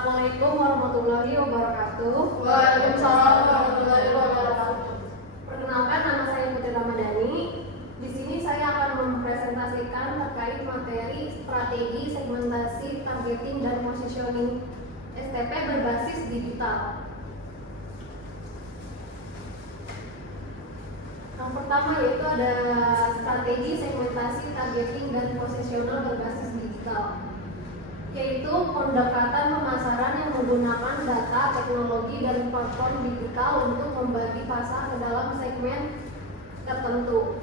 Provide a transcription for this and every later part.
Assalamualaikum warahmatullahi wabarakatuh. Waalaikumsalam warahmatullahi wabarakatuh. Perkenalkan, nama saya Putri Ramadhani. Di sini saya akan mempresentasikan terkait materi strategi segmentasi, targeting, dan positioning STP berbasis digital. Yang pertama yaitu ada strategi segmentasi, targeting, dan posisional berbasis digital, yaitu pendekatan pemasaran yang menggunakan data, teknologi, dan platform digital untuk membagi pasar ke dalam segmen tertentu,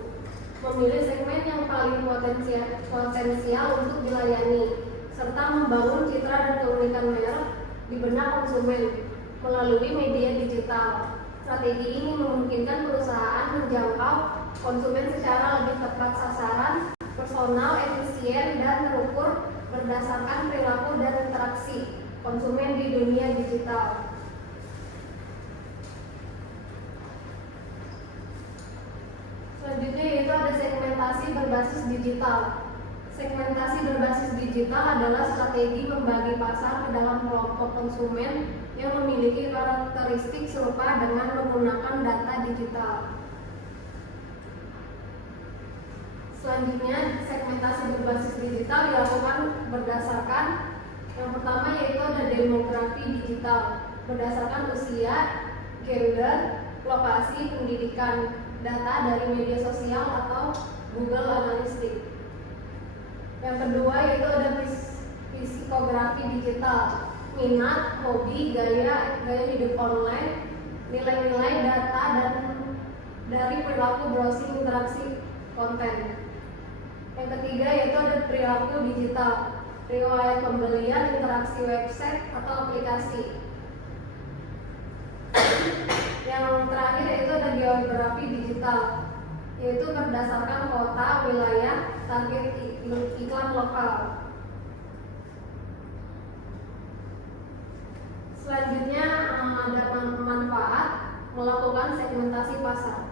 memilih segmen yang paling potensial untuk dilayani, serta membangun citra dan keunikan merek di benak konsumen melalui media digital. Strategi ini memungkinkan perusahaan menjangkau konsumen secara lebih tepat sasaran, personal, efisien, dan terukur berdasarkan perilaku dan interaksi konsumen di dunia digital. Selanjutnya yaitu ada segmentasi berbasis digital. Segmentasi berbasis digital adalah strategi membagi pasar ke dalam kelompok konsumen yang memiliki karakteristik serupa dengan menggunakan data digital. Selanjutnya, segmentasi berbasis digital dilakukan berdasarkan yang pertama yaitu ada demografi digital berdasarkan usia, gender, lokasi, pendidikan, data dari media sosial atau Google Analytics. Yang kedua yaitu ada psikografi digital, minat, hobi, gaya hidup online, nilai-nilai data dan dari perilaku browsing interaksi konten. Yang ketiga yaitu ada perilaku digital, riwayat pembelian, interaksi website atau aplikasi. Yang terakhir yaitu ada geografi digital, yaitu berdasarkan kota, wilayah, target iklan lokal. Selanjutnya ada manfaat melakukan segmentasi pasar.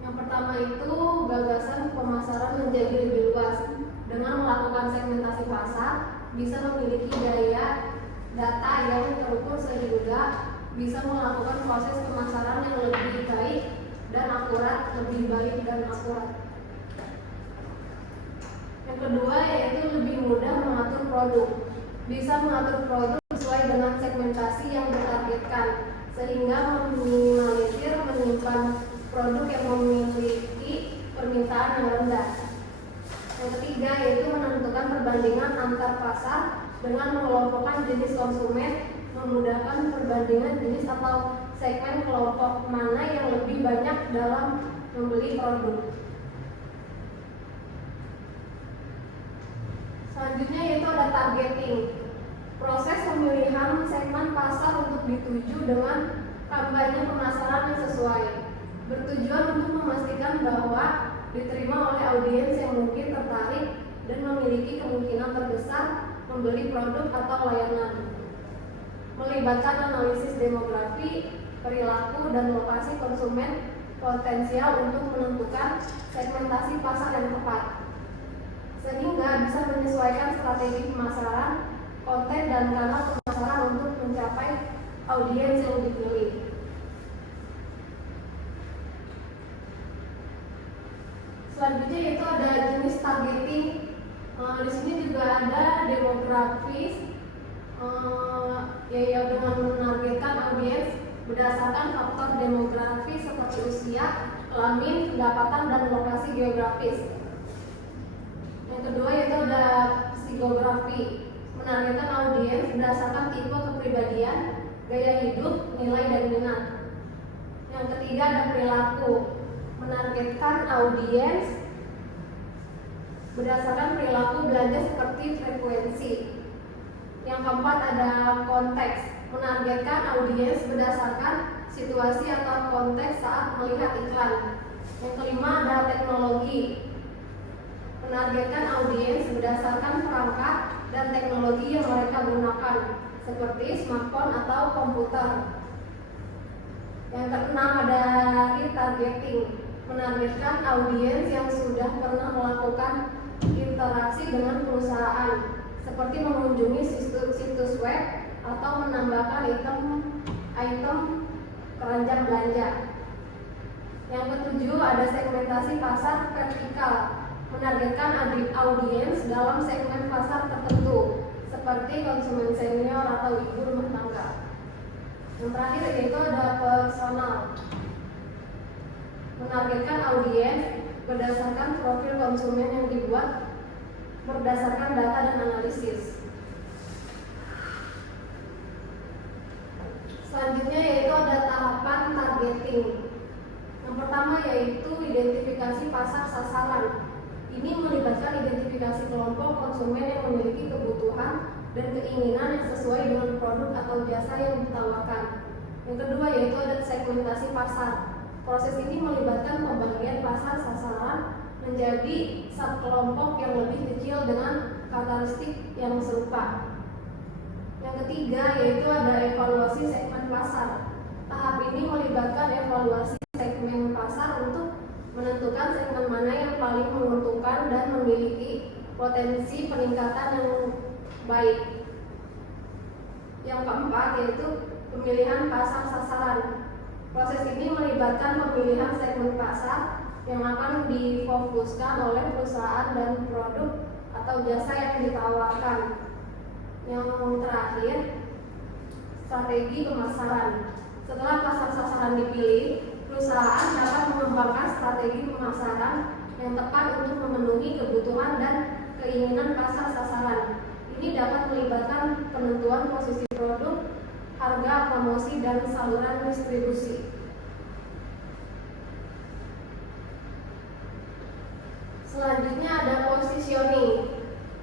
Yang pertama itu gagasan pemasaran menjadi lebih luas. Dengan melakukan segmentasi pasar, bisa memiliki daya data yang terukur sehingga bisa melakukan proses pemasaran yang lebih baik dan akurat, lebih baik dan akurat. Yang kedua yaitu lebih mudah mengatur produk. Bisa mengatur produk sesuai dengan segmentasi yang ditargetkan, sehingga meminimalisir menyimpan produk yang memiliki permintaan yang rendah. Yang ketiga yaitu menentukan perbandingan antar pasar dengan mengelompokkan jenis konsumen, memudahkan perbandingan jenis atau segmen kelompok mana yang lebih banyak dalam membeli produk. Selanjutnya yaitu ada targeting, proses pemilihan segmen pasar untuk dituju dengan kampanye pemasaran yang sesuai, bertujuan untuk memastikan bahwa diterima oleh audiens yang mungkin tertarik dan memiliki kemungkinan terbesar membeli produk atau layanan. Melibatkan analisis demografi, perilaku, dan lokasi konsumen potensial untuk menentukan segmentasi pasar yang tepat, sehingga bisa menyesuaikan strategi pemasaran, konten, dan kanal pemasaran untuk mencapai audiens yang dipilih. Selanjutnya yaitu ada jenis targeting. Di sini juga ada demografis, yaitu dengan menargetkan audiens berdasarkan faktor demografi seperti usia, kelamin, pendapatan, dan lokasi geografis. Yang kedua yaitu ada psikografi, menargetkan audiens berdasarkan tipe kepribadian, gaya hidup, nilai, dan minat. Yang ketiga ada perilaku, menargetkan audiens berdasarkan perilaku belanja seperti frekuensi. Yang keempat ada konteks, menargetkan audiens berdasarkan situasi atau konteks saat melihat iklan. Yang kelima ada teknologi, menargetkan audiens berdasarkan perangkat dan teknologi yang mereka gunakan seperti smartphone atau komputer. Yang keenam ada retargeting, menargetkan audiens yang sudah pernah melakukan interaksi dengan perusahaan seperti mengunjungi situs web, atau menambahkan item keranjang belanja. Yang ketujuh, ada segmentasi pasar vertikal, menargetkan audiens dalam segmen pasar tertentu seperti konsumen senior atau ibu rumah tangga. Yang terakhir yaitu ada personal, menargetkan audiens berdasarkan profil konsumen yang dibuat berdasarkan data dan analisis. Selanjutnya yaitu ada tahapan targeting. Yang pertama yaitu identifikasi pasar sasaran. Ini melibatkan identifikasi kelompok konsumen yang memiliki kebutuhan dan keinginan yang sesuai dengan produk atau jasa yang ditawarkan. Yang kedua yaitu ada segmentasi pasar. Proses ini melibatkan pembagian pasar sasaran menjadi subkelompok yang lebih kecil dengan karakteristik yang serupa. Yang ketiga yaitu ada evaluasi segmen pasar. Tahap ini melibatkan evaluasi segmen pasar untuk menentukan segmen mana yang paling menguntungkan dan memiliki potensi peningkatan yang baik. Yang keempat yaitu pemilihan pasar sasaran. Proses ini melibatkan pemilihan segmen pasar yang akan difokuskan oleh perusahaan dan produk atau jasa yang ditawarkan. Yang terakhir, strategi pemasaran. Setelah pasar sasaran dipilih, perusahaan dapat mengembangkan strategi pemasaran yang tepat untuk memenuhi kebutuhan dan keinginan pasar sasaran. Ini dapat melibatkan penentuan posisi produk, harga, promosi, dan saluran distribusi. Selanjutnya ada positioning.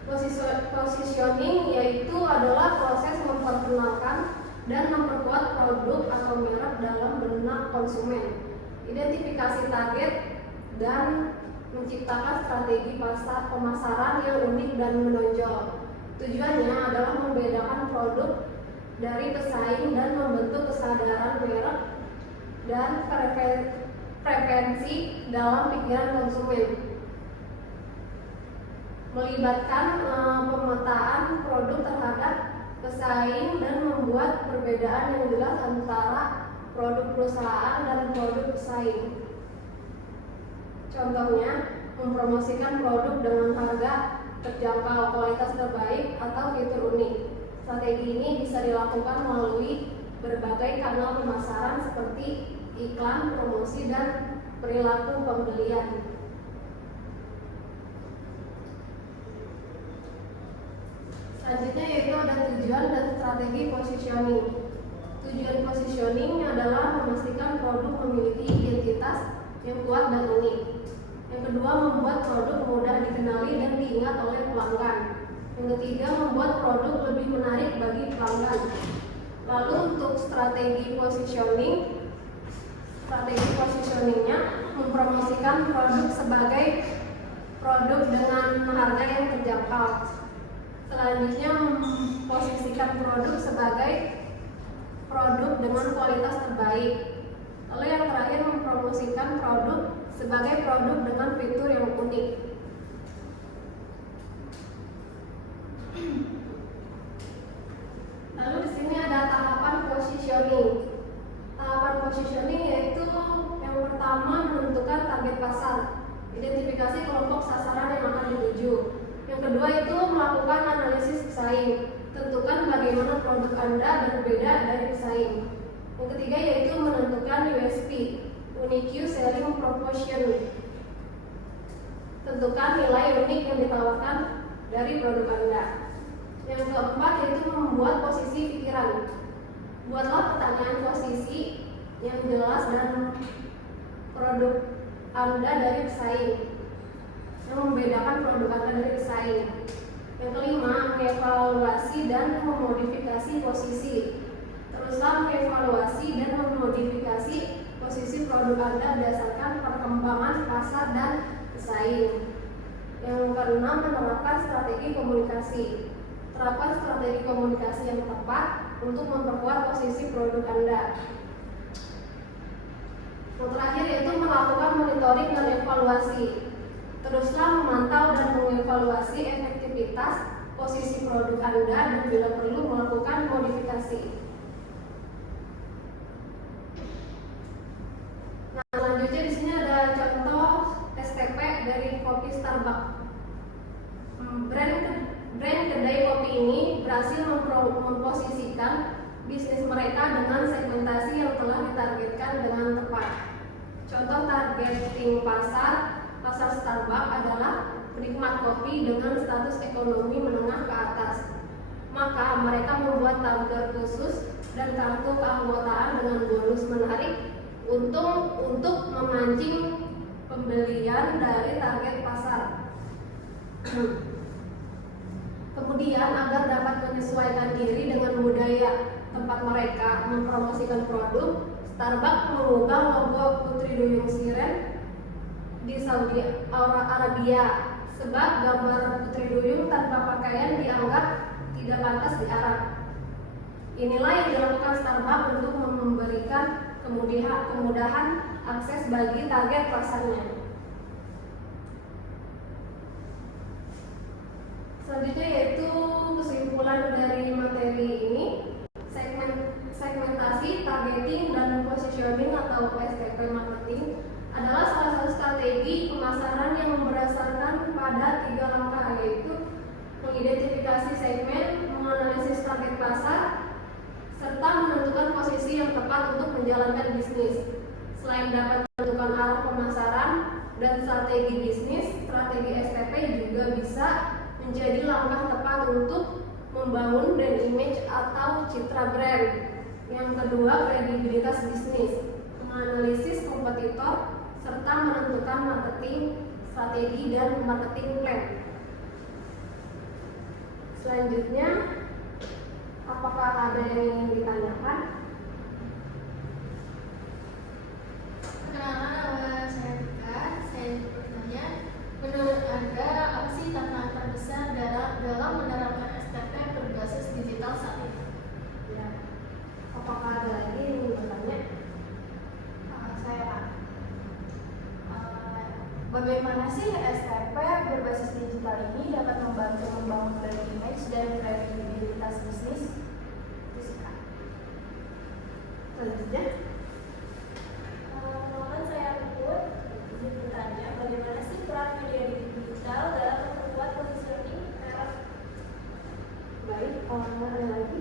Positioning yaitu adalah proses memperkenalkan dan memperkuat produk atau merek dalam benak konsumen, identifikasi target, dan menciptakan strategi pasar pemasaran yang unik dan menonjol. Tujuannya adalah membedakan produk dari pesaing dan membentuk kesadaran merek dan preferensi dalam pikiran konsumen. Melibatkan pemetaan produk terhadap pesaing dan membuat perbedaan yang jelas antara produk perusahaan dan produk pesaing. Contohnya, mempromosikan produk dengan harga terjangkau, kualitas terbaik, atau fitur unik. Strategi ini bisa dilakukan melalui berbagai kanal pemasaran seperti iklan, promosi, dan perilaku pembelian. Selanjutnya yaitu ada tujuan dan strategi positioning. Tujuan positioning adalah memastikan produk memiliki identitas yang kuat dan unik. Yang kedua, membuat produk mudah dikenali dan diingat oleh pelanggan. Yang ketiga, membuat produk lebih menarik bagi pelanggan. Lalu untuk strategi positioningnya mempromosikan produk sebagai produk dengan harga yang terjangkau. Selanjutnya memposisikan produk sebagai produk dengan kualitas terbaik. Lalu yang terakhir mempromosikan produk sebagai produk dengan fitur yang unik. Lalu di sini ada tahapan positioning. Tahapan positioning yaitu yang pertama menentukan target pasar, identifikasi kelompok sasaran yang akan dituju. Yang kedua itu melakukan analisis pesaing, tentukan bagaimana produk Anda berbeda dari pesaing. Yang ketiga yaitu menentukan USP, Unique Selling Proposition, tentukan nilai unik yang ditawarkan dari produk Anda. Yang keempat yaitu membuat posisi pikiran. Buatlah pertanyaan posisi yang jelas dan produk Anda dari pesaing, yang membedakan produk Anda dari pesaing. Yang kelima, mengevaluasi dan memodifikasi posisi. Teruslah mengevaluasi dan memodifikasi posisi produk Anda berdasarkan perkembangan pasar dan pesaing. Yang keenam, menerapkan strategi komunikasi. Terapkan strategi komunikasi yang tepat untuk memperkuat posisi produk Anda. Yang terakhir yaitu melakukan monitoring dan evaluasi. Teruslah memantau dan mengevaluasi efektivitas posisi produk Anda dan bila perlu melakukan modifikasi. Nah, selanjutnya di sini ada contoh STP dari kopi Starbucks. Brand kedai kopi ini berhasil memposisikan bisnis mereka dengan segmentasi yang telah ditargetkan dengan tepat. Contoh targeting pasar Starbucks adalah penikmat kopi dengan status ekonomi menengah ke atas. Maka mereka membuat tanggal khusus dan kartu keanggotaan dengan bonus menarik untuk memancing pembelian dari target pasar. Kemudian agar dapat menyesuaikan diri dengan budaya tempat mereka mempromosikan produk, Starbucks mengubah logo Putri Duyung Shireen di Saudi Arabia, sebab gambar Putri Duyung tanpa pakaian dianggap tidak pantas di Arab. Inilah yang dilakukan Starbucks untuk memberikan kemudahan akses bagi target pasarnya. Selanjutnya yaitu kesimpulan dari materi ini, segmentasi, targeting, dan positioning atau STP marketing adalah salah satu strategi pemasaran yang berdasarkan pada 3 langkah, yaitu mengidentifikasi segmen, menganalisis target pasar, serta menentukan posisi yang tepat untuk menjalankan bisnis. Selain dapat menentukan arah pemasaran dan strategi bisnis, strategi STP juga bisa menjadi langkah tepat untuk membangun brand image atau citra brand. Yang kedua, kredibilitas bisnis, menganalisis kompetitor, serta menentukan marketing strategi dan marketing plan. Selanjutnya, apakah ada yang ingin ditanyakan? Perkenalkan, nama saya Tika. Saya bertanya, menurut Anda apa sih tantangan terbesar dalam menerapkan STP berbasis digital saat ini? Ya. Apakah ada lagi yang ingin bertanya? Bagaimana sih STP berbasis digital ini dapat membantu membangun brand image dan kredibilitas bisnis? Selanjutnya, Perkenalkan, saya Puput. Izin bertanya, bagaimana sih peran media digital dalam memperkuat positioning merek? baik, ada lagi?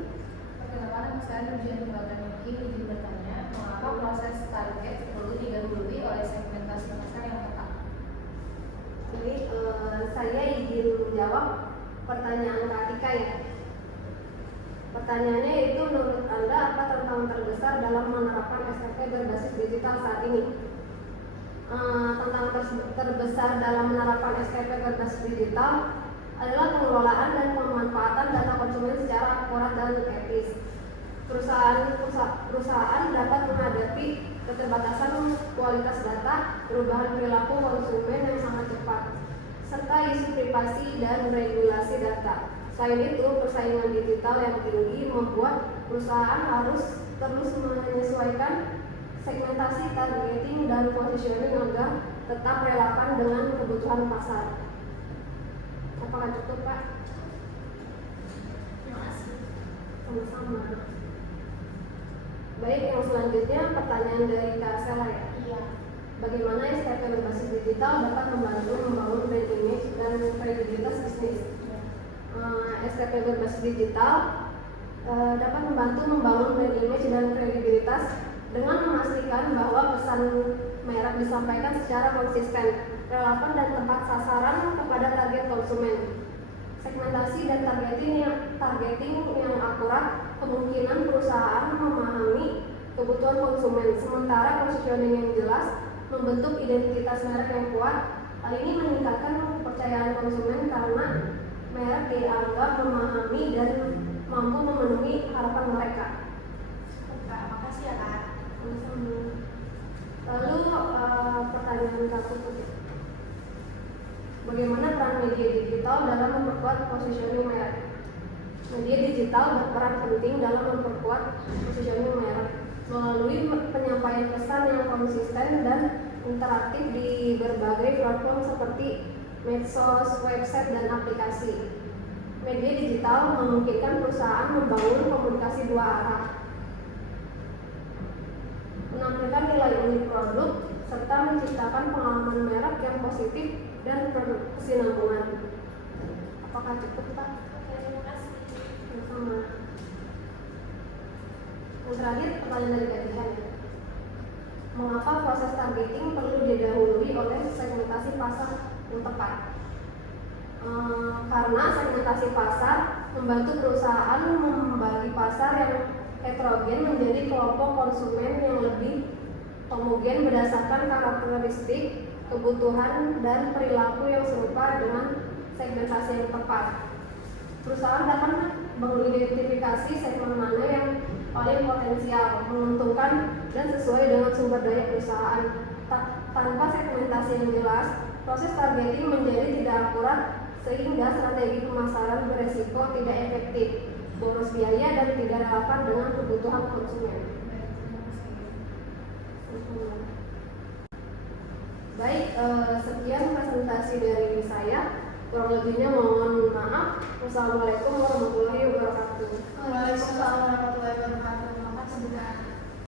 Perkenalkan, saya Nurjian Kembangkan Yuki. Izin bertanya, mengapa proses target perlu didahului oleh segmentasi pasar yang tepat? Jadi saya izin menjawab pertanyaan Kak Tika ya. Pertanyaannya itu, menurut Anda apa tantangan terbesar dalam menerapkan STP berbasis digital saat ini? Tantangan terbesar dalam menerapkan STP berbasis digital adalah pengelolaan dan pemanfaatan data konsumen secara akurat dan etis. Perusahaan dapat menghadapi keterbatasan kualitas data, perubahan perilaku konsumen yang sangat cepat, serta isu privasi dan regulasi data. Selain itu, persaingan digital yang tinggi membuat perusahaan harus terus menyesuaikan segmentasi, targeting, dan positioning agar tetap relevan dengan kebutuhan pasar. Apakah cukup, Pak? Terima kasih. Sama-sama. Baik, yang selanjutnya pertanyaan dari Kak Sela ya. Iya. Bagaimana STP berbasis digital dapat membantu membangun brand image dan kredibilitas bisnis? STP berbasis digital dapat membantu membangun brand image dan kredibilitas dengan memastikan bahwa pesan merek disampaikan secara konsisten, relevan, dan tepat sasaran kepada target konsumen. Segmentasi dan targeting yang akurat kemungkinan perusahaan memahami kebutuhan konsumen, sementara positioning yang jelas membentuk identitas merek yang kuat. Hal ini meningkatkan kepercayaan konsumen karena merek dianggap memahami dan mampu memenuhi harapan mereka. Kak, makasih ya Kak. Lalu pertanyaan Kak Putri, bagaimana peran media digital dalam memperkuat positioning merek? Media digital berperan penting dalam memperkuat positioning merek melalui penyampaian pesan yang konsisten dan interaktif di berbagai platform seperti medsos, website, dan aplikasi. Media digital memungkinkan perusahaan membangun komunikasi dua arah, menampilkan nilai unik produk, serta menciptakan pengalaman merek yang positif dan berkesinambungan. Apakah cukup, Pak? Terima kasih. Sama. Yang terakhir, pertanyaan dari Katihan. Mengapa proses targeting perlu didahului oleh segmentasi pasar yang tepat? Karena segmentasi pasar membantu perusahaan membagi pasar yang heterogen menjadi kelompok konsumen yang lebih homogen berdasarkan karakteristik, kebutuhan, dan perilaku yang serupa dengan segmentasi yang tepat. Perusahaan dapat mengidentifikasi segmen mana yang paling potensial, menguntungkan, dan sesuai dengan sumber daya perusahaan. Tanpa segmentasi yang jelas, proses targeting menjadi tidak akurat sehingga strategi pemasaran beresiko tidak efektif, boros biaya, dan tidak relevan dengan kebutuhan konsumen. Baik, sekian presentasi dari saya. Kurang lebihnya mohon maaf. Wassalamualaikum warahmatullahi wabarakatuh.